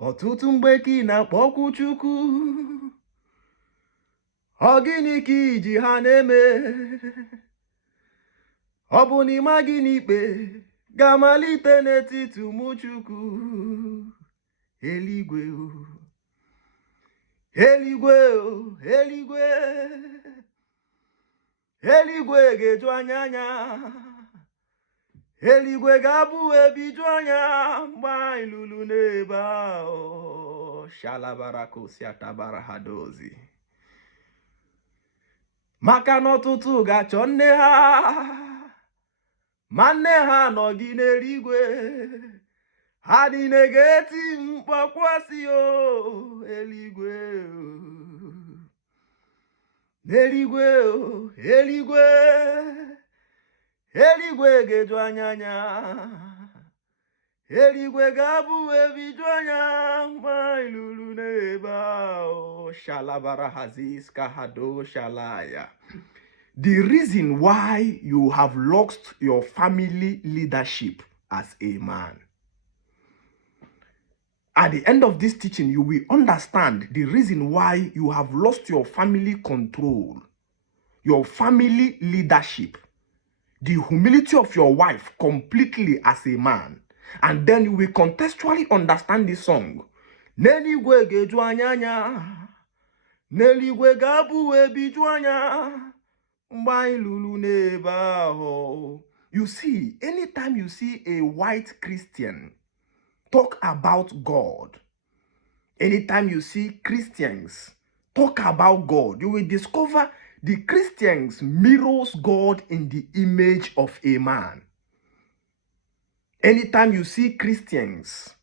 Ọtụtụ mgbe ka ị na-akpọkwu Chukwu, ọ gịnị ka iji ha na-eme? Ọ bụ na ịma gị n'ikpe ga-amalite n'etiti ụmụ Chukwu. Eluigwe o, eluigwe o, eluigwe, eluigwe ga-eju anya. Eluigwe ga-abụ ebiju anya mgbe anyị lụrụ n'ebe ahụ. Shalabarako siatabara ha dozi. Maka na ọtụtụ ga-achọ nne ha, ma nne ha nọgị n'eluigwe. Ha niile ga-eti mkpakwasị o, eluigwe o, eluigwe o, eluigwe. Eluigwe ga-eju anya. Eluigwe ga-abụ ebiju anya mgbe anyị lụrụ n'ebe ahụ. Shalabara hazis kahado shalaya. The reason why you have lost your family leadership as a man. At the end of this teaching, you will understand the reason why you have lost your family control, your family leadership, the humility of your wife completely as a man. And then you will contextually understand this song. N'eluigwe ga-eju anya, n'eluigwe ga-abụ ebiju anya mgbe anyị lụrụ n'ebe ahụ. You see, anytime you see a white Christian talk about God, anytime you see Christians talk about God, you will discover the Christians mirrors God in the image of a man. Anytime you see Christians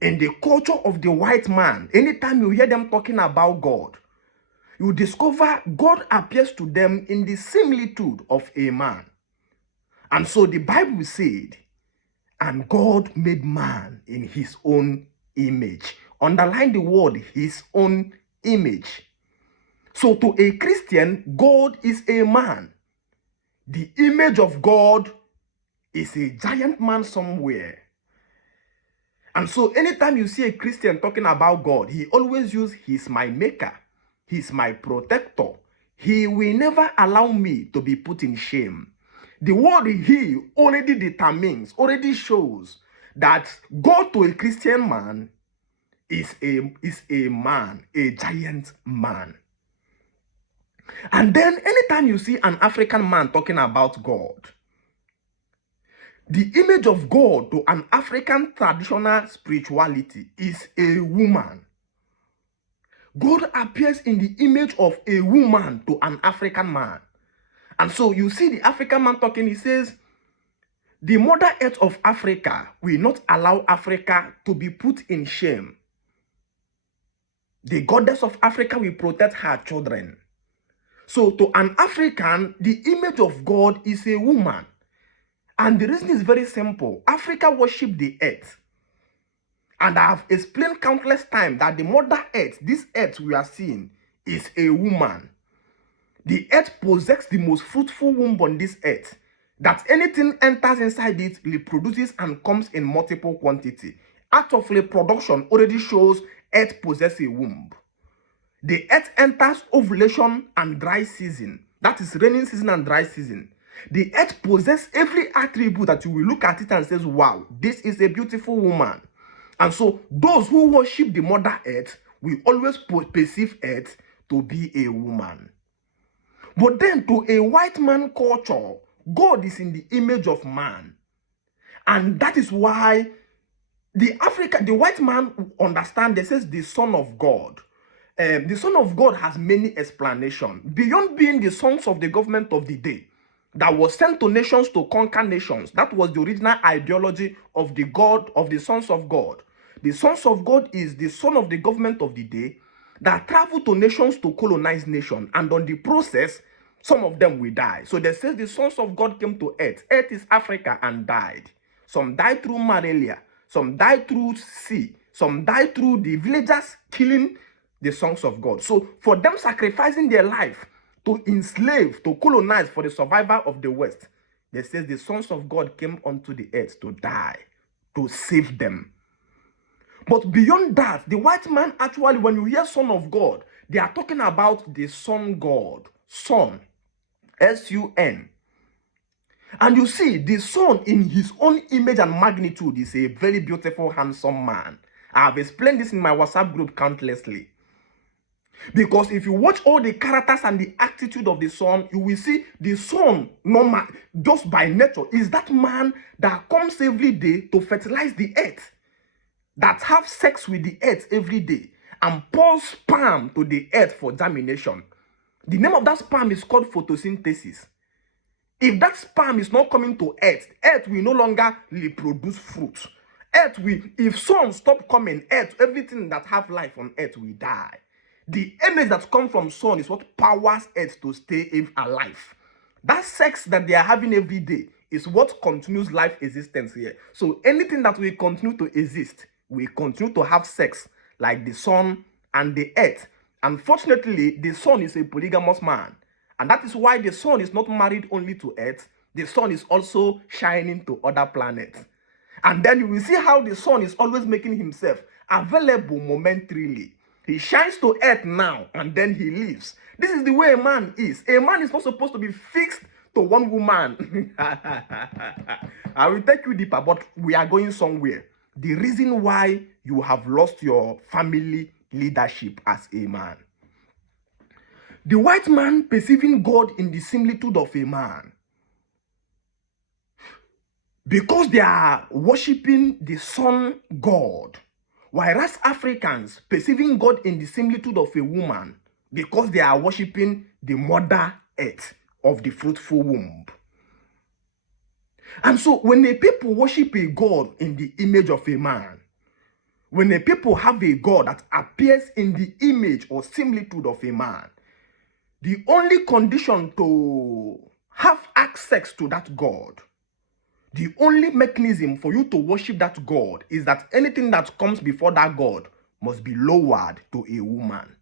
in the culture of the white man, anytime you hear them talking about God, you discover God appears to them in the similitude of a man. And so the Bible said, and God made man in his own image. Underline the word his own image. So to a Christian, God is a man. The image of God is a giant man somewhere. And so anytime you see a Christian talking about God, he always uses, he's my maker, he's my protector. He will never allow me to be put in shame. The word he already determines, already shows that God to a Christian man is a man, a giant man. And then anytime you see an African man talking about God, the image of God to an African traditional spirituality is a woman. God appears in the image of a woman to an African man. And so you see the African man talking, he says, the Mother Earth of Africa will not allow Africa to be put in shame. The goddess of Africa will protect her children. So to an African, the image of God is a woman. And the reason is very simple. Africa worships the earth. And I have explained countless times that the Mother Earth, this earth we are seeing, is a woman. The earth possesses the most fruitful womb on this earth. That anything enters inside it, reproduces and comes in multiple quantity. Act of reproduction already shows earth possesses a womb. The earth enters ovulation and dry season. That is raining season and dry season. The earth possesses every attribute that you will look at it and says, wow, this is a beautiful woman. And so those who worship the Mother Earth will always perceive earth to be a woman. But then to a white man culture, God is in the image of man. And that is why the white man understands, they says the Son of God. The Son of God has many explanations. Beyond being the sons of the government of the day, that was sent to nations to conquer nations. That was the original ideology of the God, of the sons of God. The sons of God is the son of the government of the day that traveled to nations to colonize nations. And on the process, some of them will die. So they say the sons of God came to earth. Earth is Africa and died. Some died through malaria. Some died through sea. Some died through the villagers killing the sons of God. So for them sacrificing their life to enslave, to colonize for the survival of the West, they say the sons of God came onto the earth to die, to save them. But beyond that, the white man actually, when you hear Son of God, they are talking about the Son God. Son. S-U-N. And you see, the Son in his own image and magnitude is a very beautiful, handsome man. I have explained this in my WhatsApp group countlessly. Because if you watch all the characters and the attitude of the Son, you will see the Son, normal, just by nature, is that man that comes every day to fertilize the earth, that have sex with the earth every day, and pours sperm to the earth for germination. The name of that sperm is called photosynthesis. If that sperm is not coming to earth, earth will no longer reproduce fruit. Earth will, if sun stop coming, earth, everything that have life on earth will die. The energy that comes from sun is what powers earth to stay alive. That sex that they are having every day is what continues life existence here. So anything that will continue to exist will continue to have sex, like the sun and the earth. Unfortunately, the sun is a polygamous man. And that is why the sun is not married only to earth. The sun is also shining to other planets. And then you will see how the sun is always making himself available momentarily. He shines to earth now and then he leaves. This is the way a man is. A man is not supposed to be fixed to one woman. I will take you deeper, but we are going somewhere. The reason why you have lost your family leadership as a man. The white man perceiving God in the similitude of a man. Because they are worshipping the sun God. Whereas Africans perceiving God in the similitude of a woman, because they are worshipping the mother earth of the fruitful womb. And so when a people worship a God in the image of a man, when a people have a God that appears in the image or similitude of a man, the only condition to have access to that God, the only mechanism for you to worship that God is that anything that comes before that God must be lowered to a woman.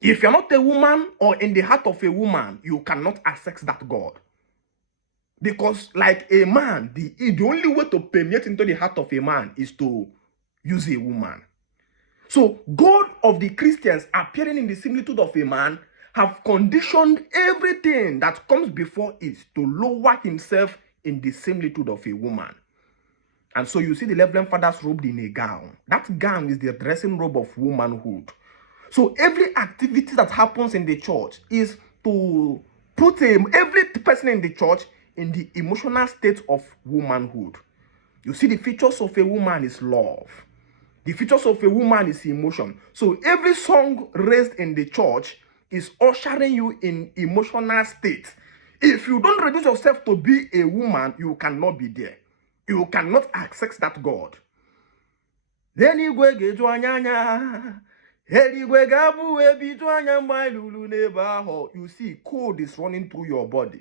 If you're not a woman or in the heart of a woman, you cannot access that God. Because like a man, the only way to permeate into the heart of a man is to use a woman. So God of the Christians appearing in the similitude of a man have conditioned everything that comes before it to lower himself in the similitude of a woman. And so you see the Reverend Fathers robed in a gown. That gown is the dressing robe of womanhood. So every activity that happens in the church is to put every person in the church in the emotional state of womanhood. You see the features of a woman is love. The features of a woman is emotion. So every song raised in the church is ushering you in emotional state. If you don't reduce yourself to be a woman, you cannot be there. You cannot access that God. You see, cold is running through your body.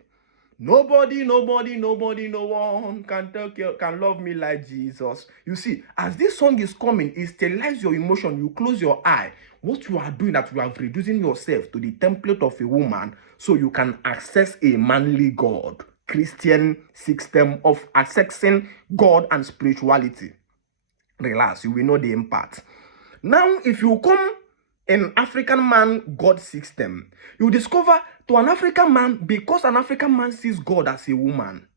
Nobody, no one can love me like Jesus. You see, as this song is coming, it sterilizes your emotion. You close your eye. What you are doing that you are reducing yourself to the template of a woman so you can access a manly God. Christian system of accessing God and spirituality. Relax, you will know the impact. Now, if you come in African man God system, you discover to an African man, because an African man sees God as a woman,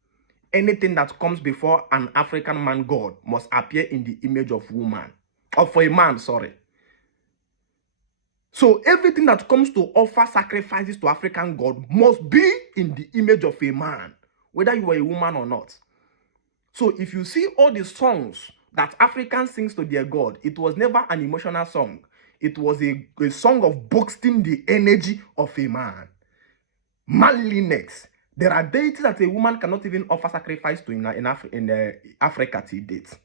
anything that comes before an African man God must appear in the image of woman. Or for a man, sorry. So everything that comes to offer sacrifices to African God must be in the image of a man, whether you are a woman or not. So if you see all the songs that Africans sings to their God, it was never an emotional song. It was a song of boasting the energy of a man. Manliness. There are deities that a woman cannot even offer sacrifice to in Africa to date.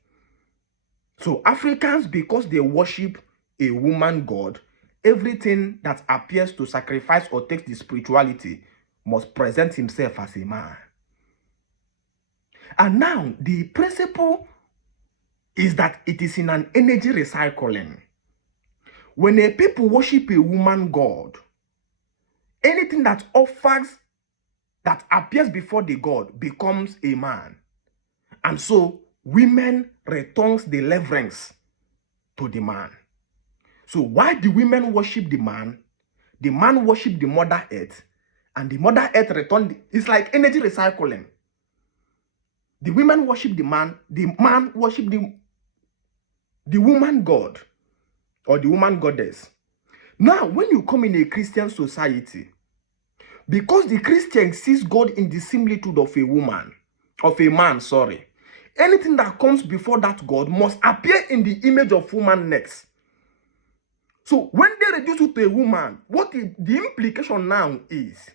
So Africans, because they worship a woman God, everything that appears to sacrifice or takes the spirituality must present himself as a man. And now the principle is that it is in an energy recycling. When a people worship a woman God, anything that offers, that appears before the God becomes a man. And so women returns the reverence to the man. So why the women worship the man worship the Mother Earth, and the Mother Earth return. It's like energy recycling. The women worship the man worship the woman god or the woman goddess. Now, when you come in a Christian society, because the Christian sees God in the similitude of a man, anything that comes before that God must appear in the image of woman next. So when they reduce it to a woman, what the implication now is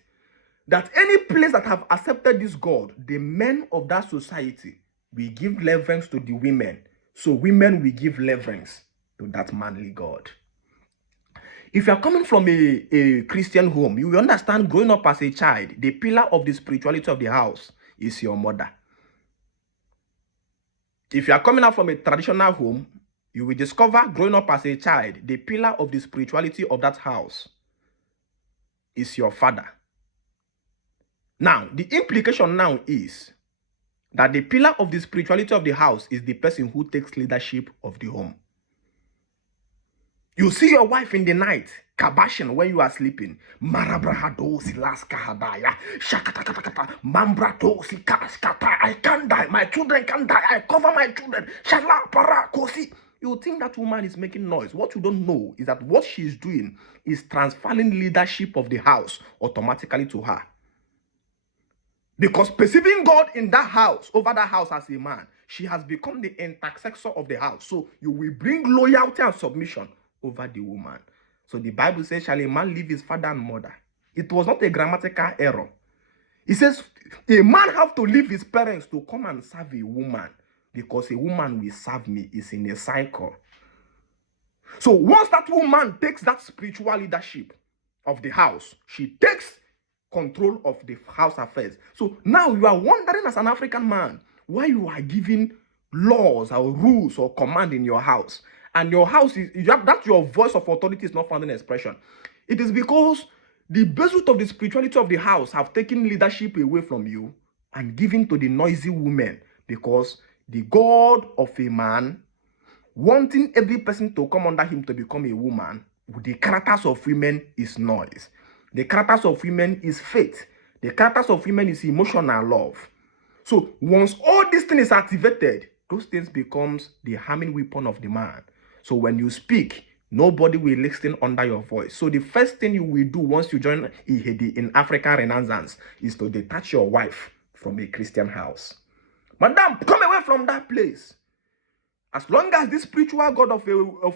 that any place that have accepted this God, the men of that society will give reverence to the women. So women will give reverence to that manly God. If you are coming from a Christian home, you will understand growing up as a child, the pillar of the spirituality of the house is your mother. If you are coming out from a traditional home, you will discover growing up as a child, the pillar of the spirituality of that house is your father. Now, the implication now is that the pillar of the spirituality of the house is the person who takes leadership of the home. You see your wife in the night, kabashing when you are sleeping. I can't die. My children can't die. I cover my children. You think that woman is making noise. What you don't know is that what she's doing is transferring leadership of the house automatically to her. Because perceiving God in that house, over that house as a man, she has become the intercessor of the house. So you will bring loyalty and submission over the woman. So the Bible says, shall a man leave his father and mother? It was not a grammatical error. It says a man have to leave his parents to come and serve a woman, because a woman will serve me. Is in a cycle. So once that woman takes that spiritual leadership of the house, she takes control of the house affairs. So now you are wondering as an African man why you are giving laws or rules or command in your house, and your house is that your voice of authority is not finding expression. It is because the basis of the spirituality of the house have taken leadership away from you and given to the noisy women, because the God of a man wanting every person to come under him to become a woman, the characters of women is noise. The characters of women is faith. The characters of women is emotional love. So once all these things is activated, those things becomes the harming weapon of the man. So when you speak, nobody will listen under your voice. So the first thing you will do once you join in African Renaissance is to detach your wife from a Christian house. Madam, come away from that place. As long as this spiritual God of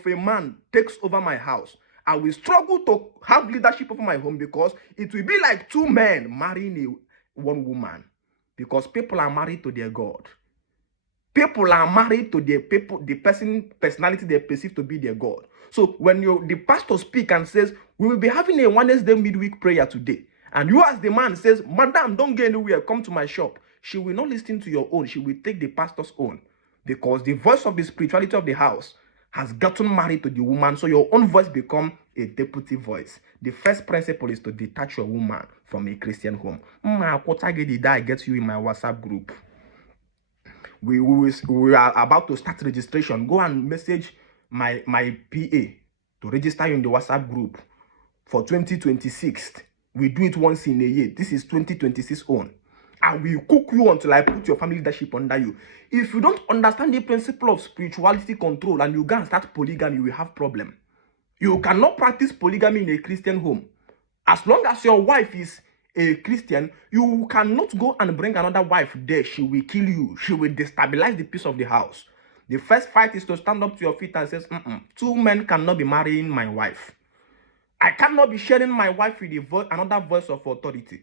a man takes over my house, I will struggle to have leadership over my home, because it will be like two men marrying one woman, because people are married to their God. People are married to the personality they perceive to be their God. So when the pastor speaks and says, we will be having a Wednesday midweek prayer today, and you as the man says, Madam, don't go anywhere, come to my shop, she will not listen to your own. She will take the pastor's own, because the voice of the spirituality of the house has gotten married to the woman. So your own voice become a deputy voice. The first principle is to detach your woman from a Christian home. I get you in my WhatsApp group. We are about to start registration. Go and message my PA to register you in the WhatsApp group for 2026. We do it once in a year. This is 2026 on. I will cook you until I put your family leadership under you. If you don't understand the principle of spirituality control and you go and start polygamy, you will have problem. You cannot practice polygamy in a Christian home. As long as your wife is a Christian, you cannot go and bring another wife there. She will kill you. She will destabilize the peace of the house. The first fight is to stand up to your feet and say, two men cannot be marrying my wife. I cannot be sharing my wife with another voice of authority.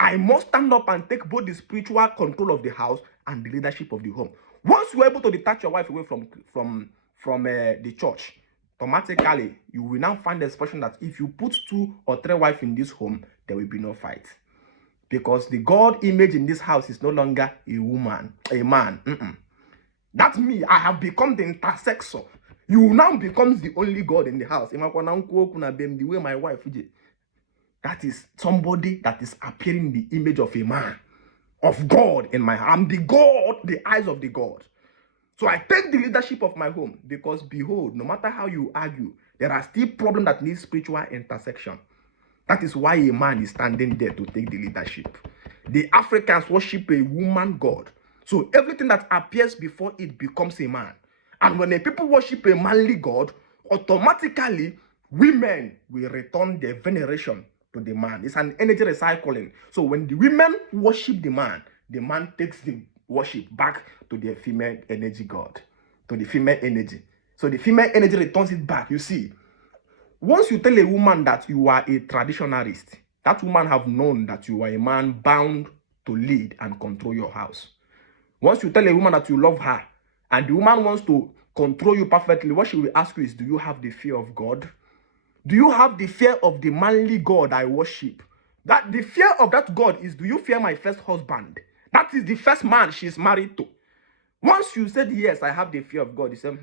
I must stand up and take both the spiritual control of the house and the leadership of the home. Once you are able to detach your wife away from the church, automatically you will now find the expression that if you put 2 or 3 wives in this home, there will be no fight. Because the God image in this house is no longer a woman, a man. That's me. I have become the intercessor. You now becomes the only God in the house. The way my wife did. That is somebody that is appearing in the image of a man, of God in my heart. I'm the God, the eyes of the God. So I take the leadership of my home because, behold, no matter how you argue, there are still problems that need spiritual intersection. That is why a man is standing there to take the leadership. The Africans worship a woman god. So everything that appears before it becomes a man. And when the people worship a manly god, automatically women will return their veneration to the man. It's an energy recycling. So when the women worship the man takes the worship back to their female energy god, to the female energy. So the female energy returns it back. You see, once you tell a woman that you are a traditionalist, that woman have known that you are a man bound to lead and control your house. Once you tell a woman that you love her, and the woman wants to control you perfectly, what she will ask you is, do you have the fear of God? Do you have the fear of the manly God I worship? That the fear of that God is, do you fear my first husband? That is the first man she's married to. Once you said, yes, I have the fear of God, you say,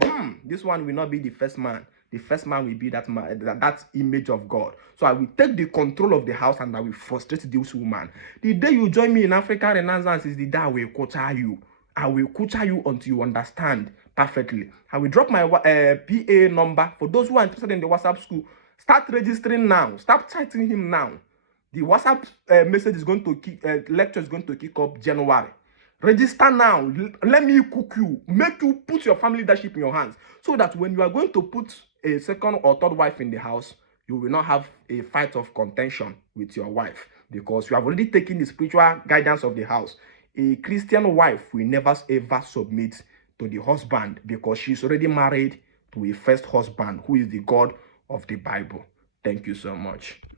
this one will not be the first man. The first man will be that man, that image of God. So I will take the control of the house and I will frustrate this woman. The day you join me in African Renaissance is the day I will culture you. I will culture you until you understand perfectly. I will drop my PA number. For those who are interested in the WhatsApp school, start registering now. Start chatting him now. The WhatsApp message is going to lecture is going to kick up January. Register now. Let me cook you. Make you put your family leadership in your hands, so that when you are going to put a second or third wife in the house, you will not have a fight of contention with your wife, because you have already taken the spiritual guidance of the house. A Christian wife will never ever submit to the husband, because she's already married to a first husband who is the God of the Bible. Thank you so much.